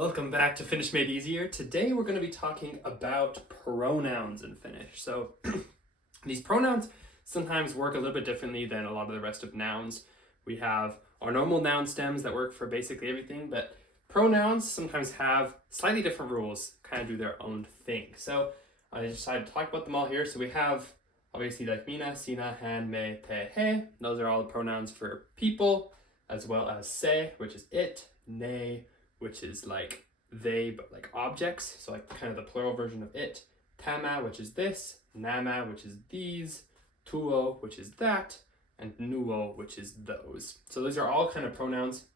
Welcome back to Finnish Made Easier. Today we're going to be talking about pronouns in Finnish. So these pronouns sometimes work a little bit differently than a lot of the rest of nouns. We have our normal noun stems that work for basically everything, but pronouns sometimes have slightly different rules, kind of do their own thing. So I decided to talk about them all here. So we have obviously like mina, sina, han, me, te, he. Those are all the pronouns for people, as well as se, which is it, ne, which is like they, but like objects, so like kind of the plural version of it, tämä, which is this, nämä, which is these, tuo, which is that, and nuo, which is those. So those are all kind of pronouns,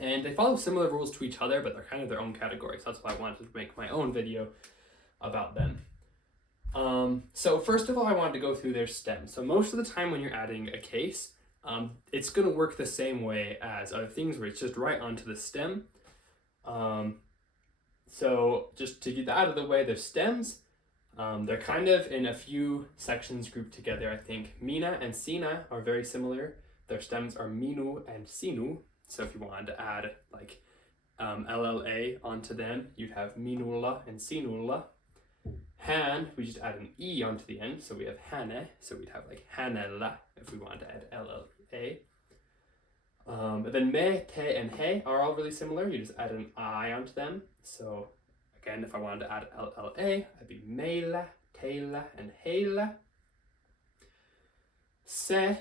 and they follow similar rules to each other, but they're kind of their own categories. That's why I wanted to make my own video about them. So first of all, I wanted to go through their stems. So most of the time when you're adding a case, it's going to work the same way as other things, where it's just right onto the stem. So just to get that out of the way, their stems, they're kind of in a few sections grouped together, I think. Mina and sina are very similar. Their stems are minu and sinu. So if you wanted to add like LLA onto them, you'd have minulla and sinulla. Han, we just add an E onto the end, so we have hane, so we'd have like hanella if we wanted to add LLA. But then me, te, and he are all really similar. You just add an I onto them. So again, if I wanted to add LLA, I'd be meillä, teillä, and heillä. Se,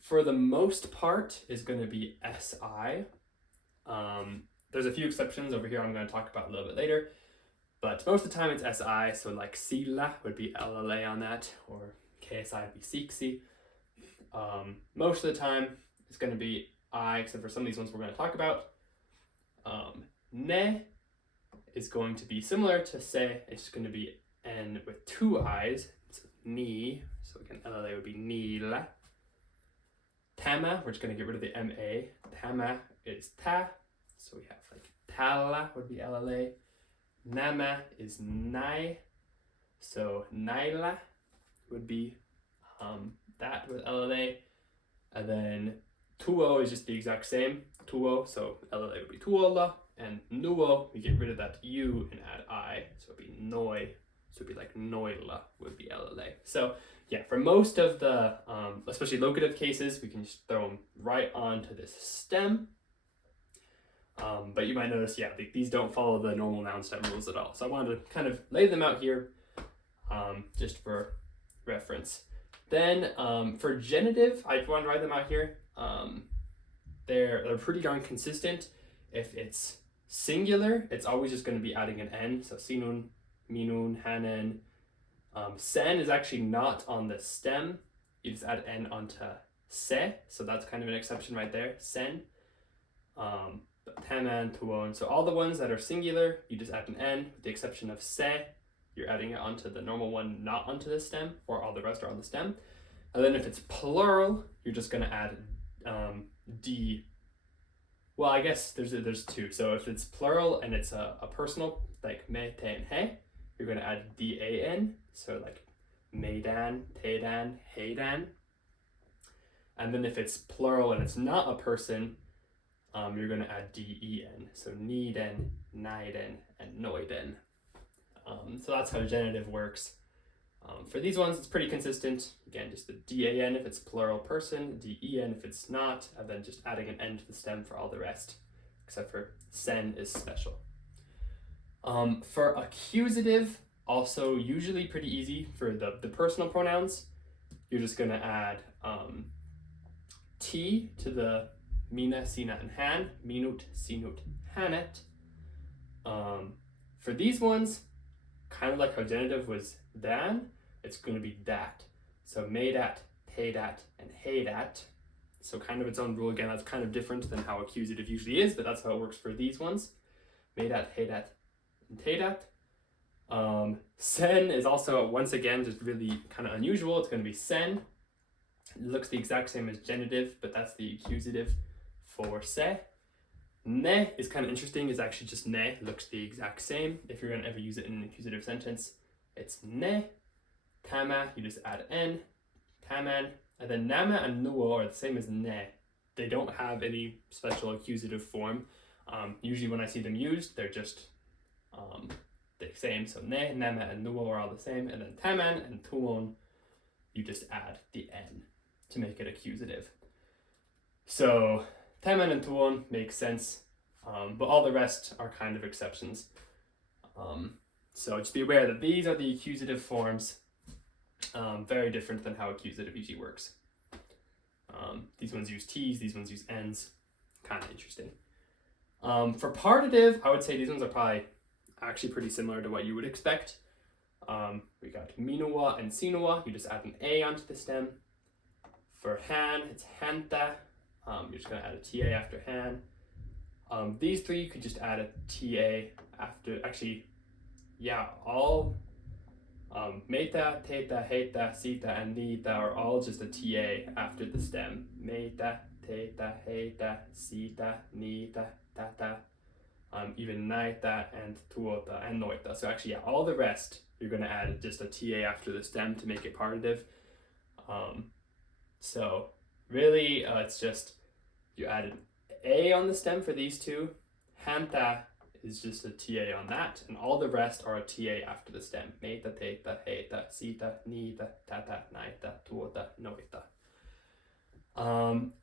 for the most part, is going to be SI. There's a few exceptions over here I'm going to talk about a little bit later. But most of the time it's SI, so like sillä would be LLA on that, or KSI would be siksi. Most of the time it's going to be I, except for some of these ones we're going to talk about. Ne is going to be similar to se, it's going to be N with two I's, so ni, so again LLA would be niillä. Tämä, we're just going to get rid of the MA, tämä is ta, so we have like täällä would be LLA. Nämä is nai, so näillä would be that with LLA. And then tuo is just the exact same, tuo, so LLA would be tuolla, and nuo, we get rid of that U and add I, so it'd be noi, so it'd be like noilla would be LLA. So yeah, for most of the, especially locative cases, we can just throw them right onto this stem. But you might notice, yeah, these don't follow the normal noun stem rules at all. So I wanted to kind of lay them out here, just for reference. Then for genitive, I want to write them out here. They're pretty darn consistent. If it's singular, it's always just going to be adding an N. So sinun, minun, hanen. Sen is actually not on the stem. You just add N onto se. So that's kind of an exception right there. Sen. Tämän, tuon. So all the ones that are singular, you just add an N, with the exception of se. You're adding it onto the normal one, not onto the stem, or all the rest are on the stem. And then if it's plural, you're just going to add D. Well, I guess there's two. So if it's plural and it's a personal, like me, te, and he, you're going to add DAN. So like medan, tedan, hedan. And then if it's plural and it's not a person, you're going to add DEN. So niden, naiden, and noiden. So that's how genitive works. For these ones, it's pretty consistent. Again, just the DAN if it's plural person, DEN if it's not, and then just adding an N to the stem for all the rest, except for sen is special. For accusative, also usually pretty easy for the personal pronouns. You're just going to add T to the mina, sina, and han, minut, sinut, hanet. For these ones, kind of like how genitive was dan, it's going to be dat. So medat, tedat, and hedat. So kind of its own rule. Again, that's kind of different than how accusative usually is, but that's how it works for these ones. Medat, hedat, and tedat. Sen is also, once again, just really kind of unusual. It's going to be sen. It looks the exact same as genitive, but that's the accusative for se. Ne is kind of interesting. It's actually just ne. It looks the exact same. If you're going to ever use it in an accusative sentence, it's ne. Tämä, you just add N. Tämän. And then nama and nuo are the same as ne. They don't have any special accusative form. Usually when I see them used, they're just the same. So ne, nema, and nuo are all the same. And then taman and tuon, you just add the n to make it accusative. So taman and tuon make sense, but all the rest are kind of exceptions. So just be aware that these are the accusative forms, very different than how accusative usually works. These ones use t's, these ones use n's, kind of interesting. For partitive, I would say these ones are probably actually pretty similar to what you would expect. We got minua and sinua, you just add an a onto the stem. For han, it's hanta, you're just gonna add a ta after han. These three, you could just add a ta after, actually, yeah, all meta, teta, heta, sita, and nita are all just a ta after the stem. Meta, teta, heta, sita, nita, tata, even naita and tuota and noita. So actually, yeah, all the rest, you're going to add just a ta after the stem to make it partitive. So really, it's just, you add an a on the stem for these two. Hanta is just a ta on that, and all the rest are a ta after the stem. Meta, teta, heta, sita, nita, tata, naita, tuota, noita.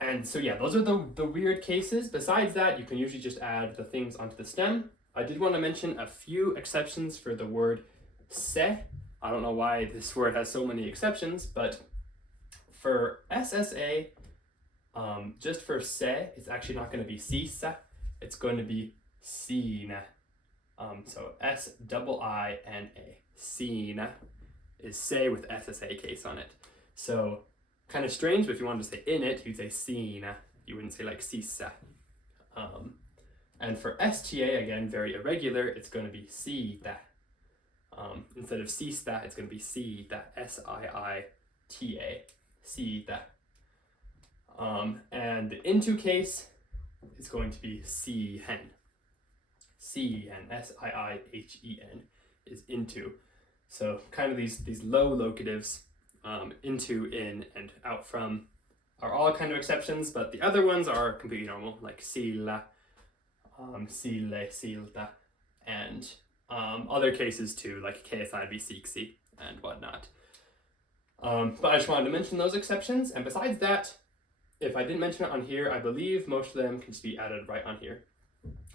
And so yeah, those are the weird cases. Besides that, you can usually just add the things onto the stem. I did want to mention a few exceptions for the word se. I don't know why this word has so many exceptions, but for SSA, just for se, it's actually not going to be sisa, it's going to be sina. So S-I-I-N-A. Sina is se with SSA case on it. So kind of strange, but if you wanted to say in it, you'd say sina. You wouldn't say like sisa. And for STA, again, very irregular, it's going to be sita. Instead of sista, it's going to be sita. S-I-I-T-A. Sita. And the into case is going to be sihen. Sihen, S-I-I-H-E-N, is into. So kind of these low locatives, into, in, and out from, are all kind of exceptions, but the other ones are completely normal, like sila, sile, silta, and other cases too, like KSI, siksi, and whatnot. But I just wanted to mention those exceptions, and besides that, if I didn't mention it on here, I believe most of them can just be added right on here,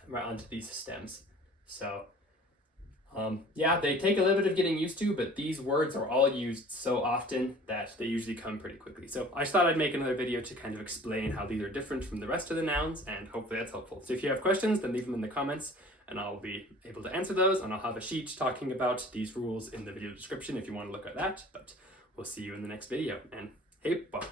right onto these stems. So yeah, they take a little bit of getting used to, but these words are all used so often that they usually come pretty quickly. So I just thought I'd make another video to kind of explain how these are different from the rest of the nouns, and hopefully that's helpful. So if you have questions, then leave them in the comments and I'll be able to answer those, and I'll have a sheet talking about these rules in the video description if you want to look at that. But we'll see you in the next video, and heippa!